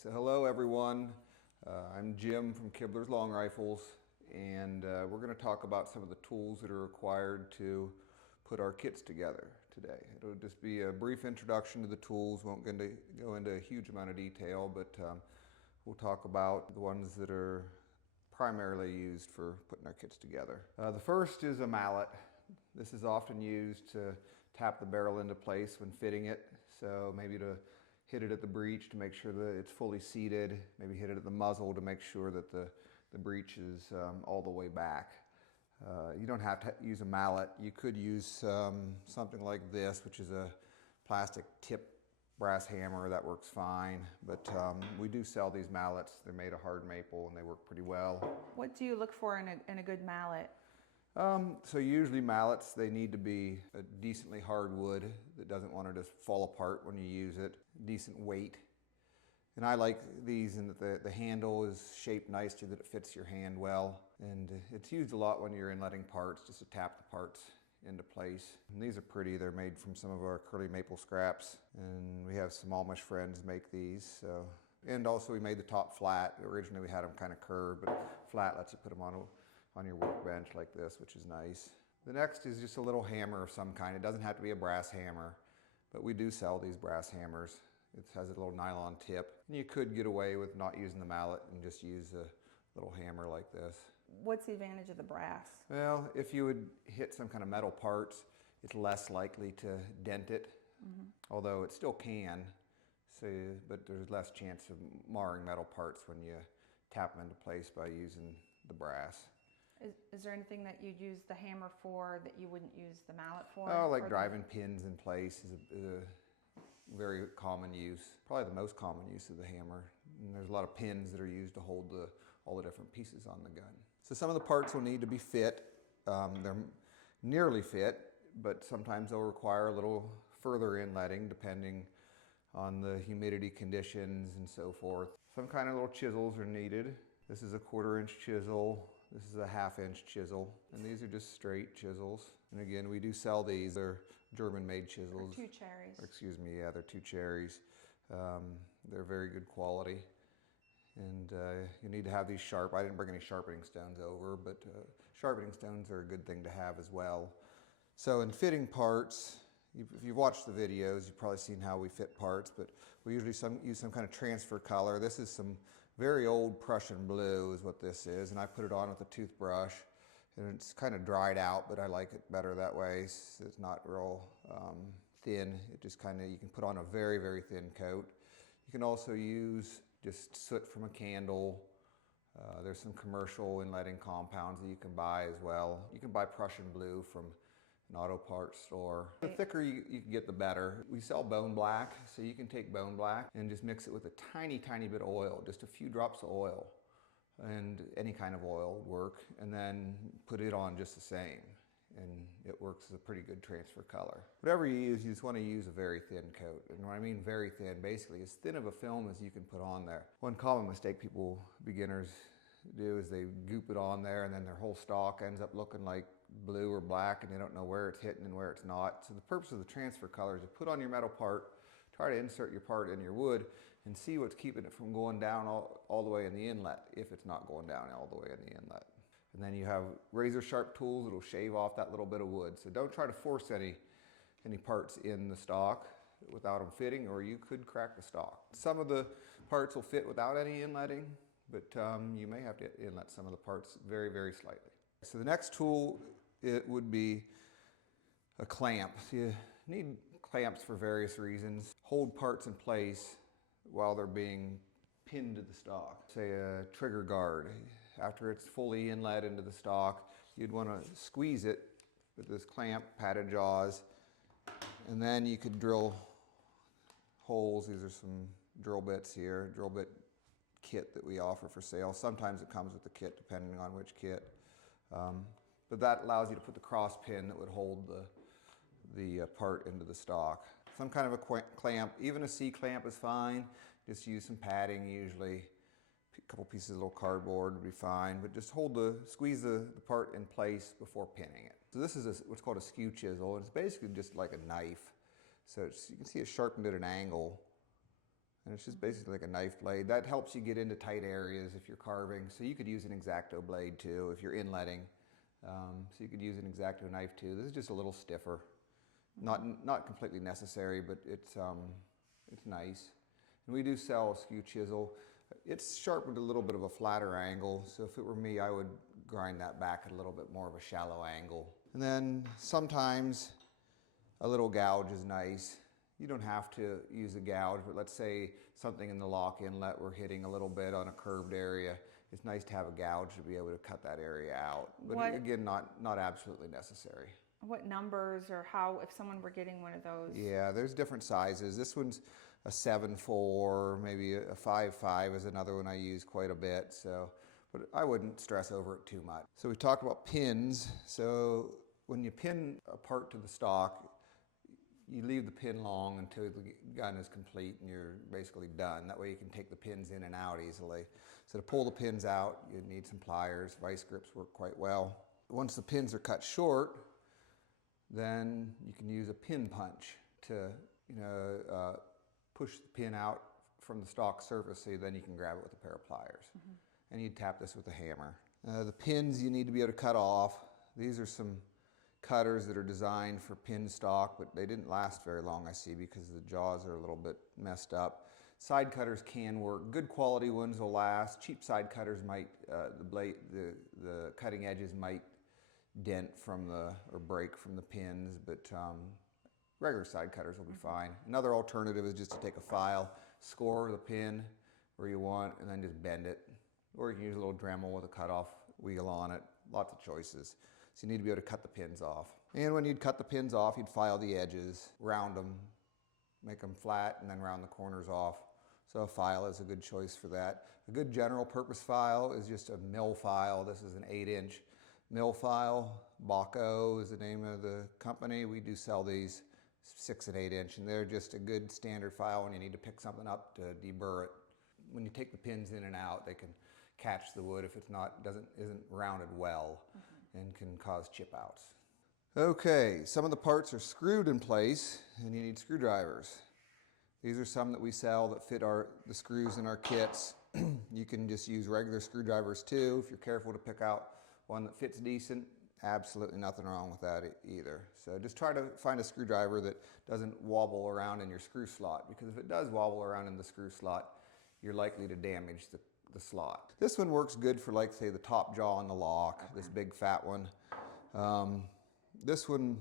So hello everyone, I'm Jim from Kibler's Longrifles, and we're going to talk about some of the tools that are required to put our kits together today. It'll just be a brief introduction to the tools, won't go into a huge amount of detail, but we'll talk about the ones that are primarily used for putting our kits together. The first is a mallet. This is often used to tap the barrel into place when fitting it, so maybe to hit it at the breech to make sure that it's fully seated, maybe hit it at the muzzle to make sure that the breech is all the way back. You don't have to use a mallet. You could use something like this, which is a plastic tip brass hammer. That works fine, but we do sell these mallets. They're made of hard maple and they work pretty well. What do you look for in a good mallet? So usually mallets, they need to be a decently hard wood that doesn't want to just fall apart when you use it. Decent weight. And I like these in that the handle is shaped nicely that it fits your hand well. And it's used a lot when you're inletting parts, just to tap the parts into place. And these are pretty. They're made from some of our curly maple scraps. And we have some Amish friends make these. So. And also we made the top flat. Originally we had them kind of curved, but flat lets you put them on your workbench like this, which is nice. The next is just a little hammer of some kind. It doesn't have to be a brass hammer, but we do sell these brass hammers. It has a little nylon tip. And you could get away with not using the mallet and just use a little hammer like this. What's the advantage of the brass? Well, if you would hit some kind of metal parts, it's less likely to dent it, although it still can, but there's less chance of marring metal parts when you tap them into place by using the brass. Is there anything that you'd use the hammer for that you wouldn't use the mallet for? Oh, like driving pins in place is a very common use. Probably the most common use of the hammer. And there's a lot of pins that are used to hold all the different pieces on the gun. So some of the parts will need to be fit. They're nearly fit, but sometimes they'll require a little further inletting depending on the humidity conditions and so forth. Some kind of little chisels are needed. This is a 1/4 inch chisel. This is a 1/2 inch chisel, and these are just straight chisels. And again, we do sell these. They're German-made chisels. Or 2 cherries. Or, excuse me, yeah, they're 2 cherries. They're very good quality, and you need to have these sharp. I didn't bring any sharpening stones over, but sharpening stones are a good thing to have as well. So in fitting parts, if you've watched the videos, you've probably seen how we fit parts, but we usually use some kind of transfer color. This is some very old Prussian blue is what this is, and I put it on with a toothbrush, and it's kind of dried out, but I like it better that way. It's not real thin. It just kind of, you can put on a very, very thin coat. You can also use just soot from a candle. There's some commercial inletting compounds that you can buy as well. You can buy Prussian blue from an auto parts store. The thicker you can get, the better. We sell bone black, so you can take bone black and just mix it with a tiny, tiny bit of oil, just a few drops of oil, and any kind of oil would work, and then put it on just the same, and it works as a pretty good transfer color. Whatever you use, you just want to use a very thin coat, and when I mean very thin, basically as thin of a film as you can put on there. One common mistake beginners do is they goop it on there, and then their whole stock ends up looking like blue or black, and they don't know where it's hitting and where it's not. So the purpose of the transfer color is to put on your metal part, try to insert your part in your wood, and see what's keeping it from going down all the way in the inlet, if it's not going down all the way in the inlet. And then you have razor sharp tools that'll shave off that little bit of wood. So don't try to force any parts in the stock without them fitting, or you could crack the stock. Some of the parts will fit without any inletting, but you may have to inlet some of the parts very, very slightly. So the next tool, it would be a clamp. So you need clamps for various reasons. Hold parts in place while they're being pinned to the stock. Say a trigger guard. After it's fully inlet into the stock, you'd want to squeeze it with this clamp, padded jaws, and then you could drill holes. These are some drill bits here, drill bit kit that we offer for sale. Sometimes it comes with the kit depending on which kit. But that allows you to put the cross pin that would hold the part into the stock. Some kind of a clamp, even a C-clamp is fine. Just use some padding usually. A couple pieces of little cardboard would be fine, but just squeeze the part in place before pinning it. So this is what's called a Skew chisel. It's basically just like a knife. So you can see it's sharpened at an angle, And it's just basically like a knife blade. That helps you get into tight areas if you're carving. So you could use an Xacto blade too if you're inletting. So you could use an Xacto knife too. This is just a little stiffer. Not completely necessary, but it's nice. And we do sell a Skew chisel. It's sharpened a little bit of a flatter angle, so if it were me, I would grind that back at a little bit more of a shallow angle. And then sometimes a little gouge is nice. You don't have to use a gouge, but let's say something in the lock inlet we're hitting a little bit on a curved area. It's nice to have a gouge to be able to cut that area out. But again, not absolutely necessary. What numbers or how, if someone were getting one of those? Yeah, there's different sizes. This one's a 7.4, maybe a 5.5 is another one I use quite a bit. So, but I wouldn't stress over it too much. So we talked about pins. So when you pin a part to the stock, you leave the pin long until the gun is complete and you're basically done. That way you can take the pins in and out easily. So to pull the pins out, you need some pliers. Vise grips work quite well. Once the pins are cut short, then you can use a pin punch to, push the pin out from the stock surface so then you can grab it with a pair of pliers. And you tap this with a hammer. The pins you need to be able to cut off. These are some cutters that are designed for pin stock, but they didn't last very long, I see, because the jaws are a little bit messed up. Side cutters can work. Good quality ones will last. Cheap side cutters might, the cutting edges might dent from or break from the pins, but regular side cutters will be fine. Another alternative is just to take a file, score the pin where you want, and then just bend it. Or you can use a little Dremel with a cutoff wheel on it. Lots of choices. So you need to be able to cut the pins off. And when you'd cut the pins off, you'd file the edges, round them, make them flat, and then round the corners off. So a file is a good choice for that. A good general purpose file is just a mill file. This is an 8-inch mill file. Baco is the name of the company. We do sell these 6 and 8 inch, and they're just a good standard file when you need to pick something up to deburr it. When you take the pins in and out, they can catch the wood if it's isn't rounded well, and can cause chip outs. Okay, some of the parts are screwed in place, and you need screwdrivers. These are some that we sell that fit the screws in our kits. You can just use regular screwdrivers too if you're careful to pick out one that fits decent. Absolutely nothing wrong with that either. So just try to find a screwdriver that doesn't wobble around in your screw slot, because if it does wobble around in the screw slot, you're likely to damage the slot. This one works good for, like, say, the top jaw on the lock, this big fat one. This one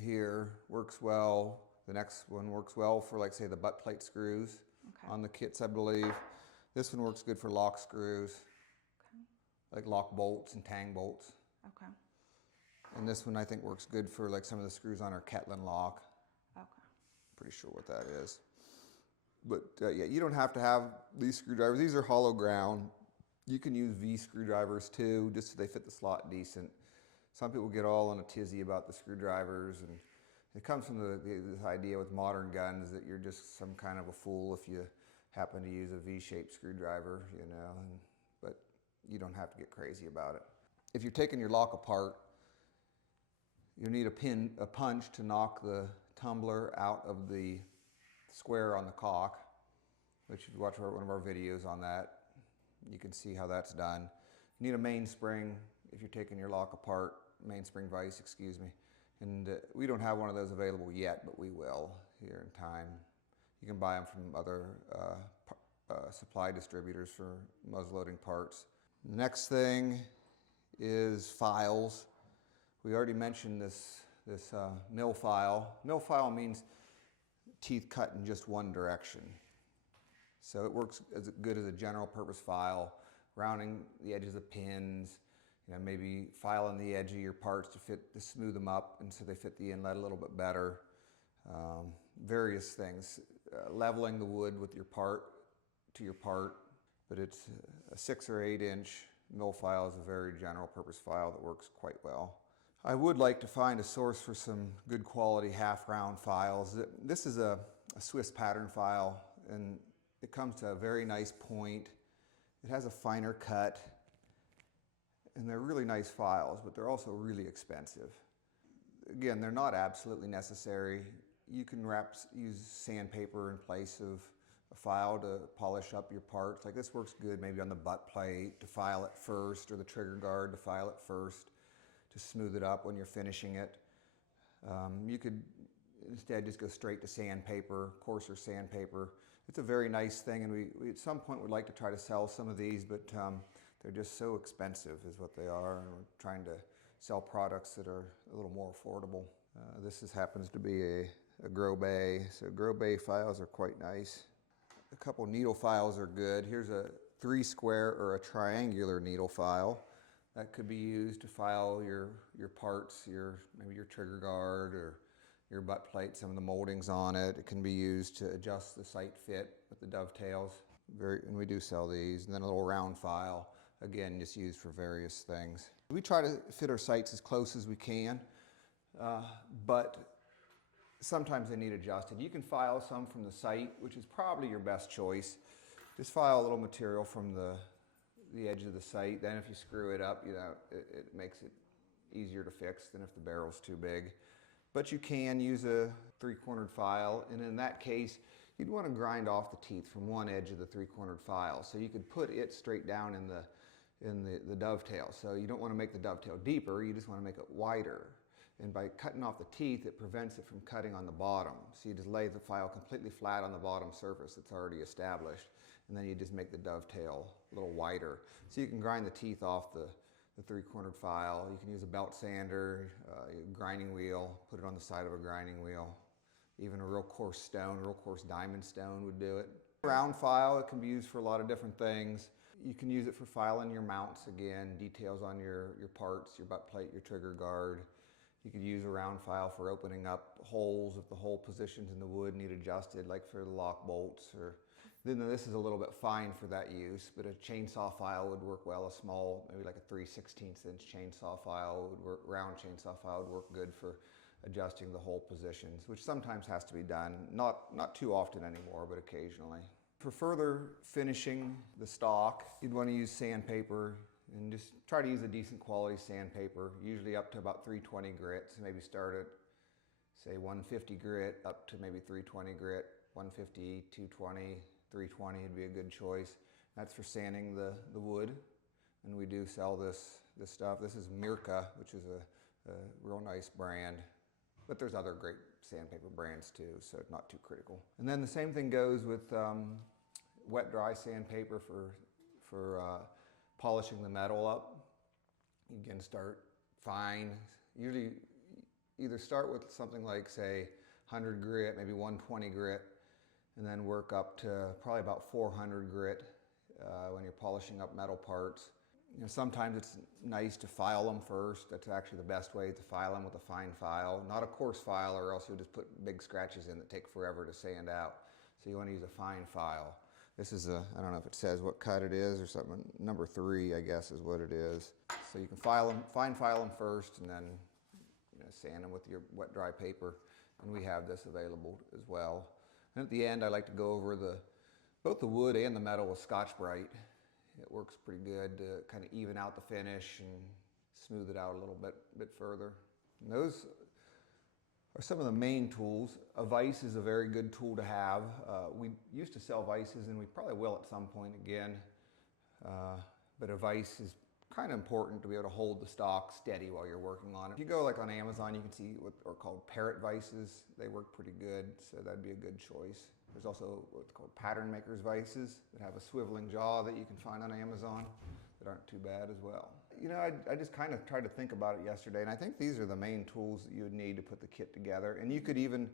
here works well. The next one works well for, like, say, the butt plate screws on the kits, I believe. This one works good for lock screws, like lock bolts and tang bolts. Okay. And this one I think works good for, like, some of the screws on our Ketlin lock. Okay. Pretty sure what that is. But yeah, you don't have to have these screwdrivers. These are hollow ground. You can use V screwdrivers too, just so they fit the slot decent. Some people get all in a tizzy about the screwdrivers, and it comes from this idea with modern guns that you're just some kind of a fool if you happen to use a V-shaped screwdriver, but you don't have to get crazy about it. If you're taking your lock apart, you need a punch to knock the tumbler out of the square on the caulk, which if you watch one of our videos on that, you can see how that's done. You need a mainspring if you're taking your lock apart, mainspring vise, excuse me. And we don't have one of those available yet, but we will here in time. You can buy them from other supply distributors for muzzleloading parts. The next thing is files. We already mentioned this mill file. Mill file means teeth cut in just one direction. So it works as good as a general purpose file, rounding the edges of pins, maybe filing the edge of your parts to smooth them up and so they fit the inlet a little bit better. Various things, leveling the wood with your part to your part, but it's a 6 or 8 inch mill file is a very general purpose file that works quite well. I would like to find a source for some good quality half round files. This is a Swiss pattern file, and it comes to a very nice point. It has a finer cut, and they're really nice files, but they're also really expensive. Again, they're not absolutely necessary. You can use sandpaper in place of a file to polish up your parts. Like this works good maybe on the butt plate to file it first, or the trigger guard to file it first to smooth it up when you're finishing it. You could instead just go straight to sandpaper, coarser sandpaper. It's a very nice thing, and we at some point would like to try to sell some of these, but they're just so expensive is what they are, and we're trying to sell products that are a little more affordable. This happens to be a grow bay, so grow bay files are quite nice. A couple needle files are good. Here's a 3-square or a triangular needle file that could be used to file your parts, maybe your trigger guard or your butt plate, some of the moldings on it. It can be used to adjust the sight fit with the dovetails. And we do sell these. And then a little round file, again, just used for various things. We try to fit our sights as close as we can, but sometimes they need adjusted. You can file some from the sight, which is probably your best choice. Just file a little material from the edge of the sight. Then if you screw it up, it makes it easier to fix than if the barrel's too big. But you can use a 3-cornered file, and in that case, you'd want to grind off the teeth from one edge of the 3-cornered file. So you could put it straight down in the dovetail. So you don't want to make the dovetail deeper, you just want to make it wider. And by cutting off the teeth, it prevents it from cutting on the bottom. So you just lay the file completely flat on the bottom surface that's already established, and then you just make the dovetail a little wider. So you can grind the teeth off the 3-cornered file. You can use a belt sander, a grinding wheel, put it on the side of a grinding wheel. Even a real coarse stone, real coarse diamond stone would do it. Round file, it can be used for a lot of different things. You can use it for filing your mounts again, details on your parts, your butt plate, your trigger guard. You could use a round file for opening up holes if the hole positions in the wood need adjusted, like for the lock bolts. Then this is a little bit fine for that use, but a chainsaw file would work well. A small, maybe like a 3/16" chainsaw file would work. Round chainsaw file would work good for adjusting the hole positions, which sometimes has to be done. Not too often anymore, but occasionally. For further finishing the stock, you'd want to use sandpaper, and just try to use a decent quality sandpaper, usually up to about 320 grit. So maybe start at, say, 150 grit up to maybe 320 grit, 150, 220, 320 would be a good choice. That's for sanding the wood, and we do sell this stuff. This is Mirka, which is a real nice brand, but there's other great sandpaper brands too, so it's not too critical. And then the same thing goes with wet dry sandpaper for polishing the metal up. You can start fine. Usually either start with something like, say, 100 grit, maybe 120 grit, and then work up to probably about 400 grit when you're polishing up metal parts. Sometimes it's nice to file them first. That's actually the best way, to file them with a fine file. Not a coarse file, or else you'll just put big scratches in that take forever to sand out. So you want to use a fine file. This is I don't know if it says what cut it is or something. Number 3, I guess, is what it is. So you can fine file them first, and then sand them with your wet dry paper. And we have this available as well. And at the end, I like to go over both the wood and the metal with Scotchbrite. It works pretty good to kind of even out the finish and smooth it out a little bit further. And those are some of the main tools. A vise is a very good tool to have. We used to sell vices, and we probably will at some point again. But a vise is kind of important to be able to hold the stock steady while you're working on it. If you go like on Amazon, you can see what are called parrot vices. They work pretty good, so that'd be a good choice. There's also what's called patternmakers vices that have a swiveling jaw that you can find on Amazon that aren't too bad as well. I just kind of tried to think about it yesterday, and I think these are the main tools that you would need to put the kit together. And you could even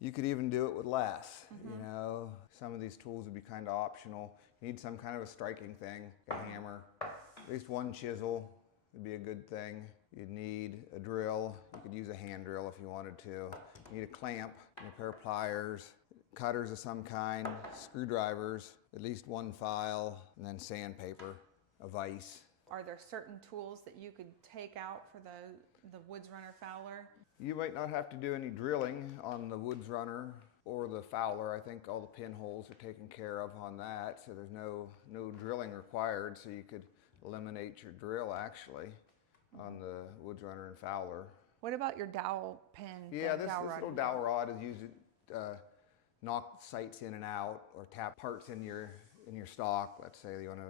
do it with less. Mm-hmm. Some of these tools would be kind of optional. You need some kind of a striking thing, like a hammer. At least one chisel would be a good thing. You'd need a drill. You could use a hand drill if you wanted to. You need a clamp, and a pair of pliers, cutters of some kind, screwdrivers, at least one file, and then sandpaper, a vise. Are there certain tools that you could take out for the woods runner fowler? You might not have to do any drilling on the woods runner or the fowler. I think all the pinholes are taken care of on that, so there's no drilling required, so you could eliminate your drill actually on the woods runner and fowler. What about your dowel pin? Yeah, the this dowel rod little you dowel do? rod is used to knock sights in and out, or tap parts in your stock. Let's say you want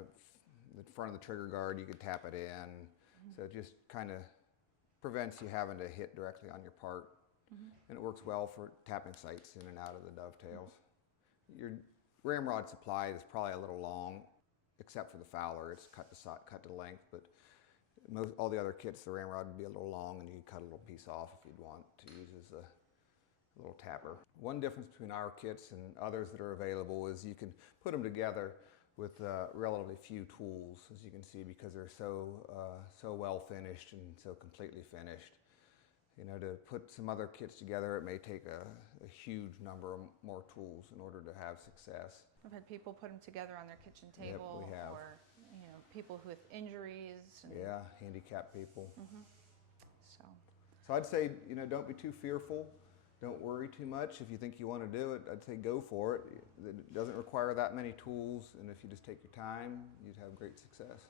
the front of the trigger guard, you could tap it in. So it just kind of prevents you having to hit directly on your part. And it works well for tapping sights in and out of the dovetails. Your ramrod supply is probably a little long, except for the Fowler. It's cut to length, but all the other kits, the ramrod would be a little long, and you could cut a little piece off if you'd want to use as a little tapper. One difference between our kits and others that are available is you can put them together with relatively few tools, as you can see, because they're so well finished and so completely finished. You know, to put some other kits together, it may take a huge number of more tools in order to have success. I've had people put them together on their kitchen Yep, table, we have. or people with injuries. And, Yeah, handicapped people. So So I'd say, don't be too fearful. Don't worry too much. If you think you want to do it, I'd say go for it. It doesn't require that many tools, and if you just take your time, you'd have great success.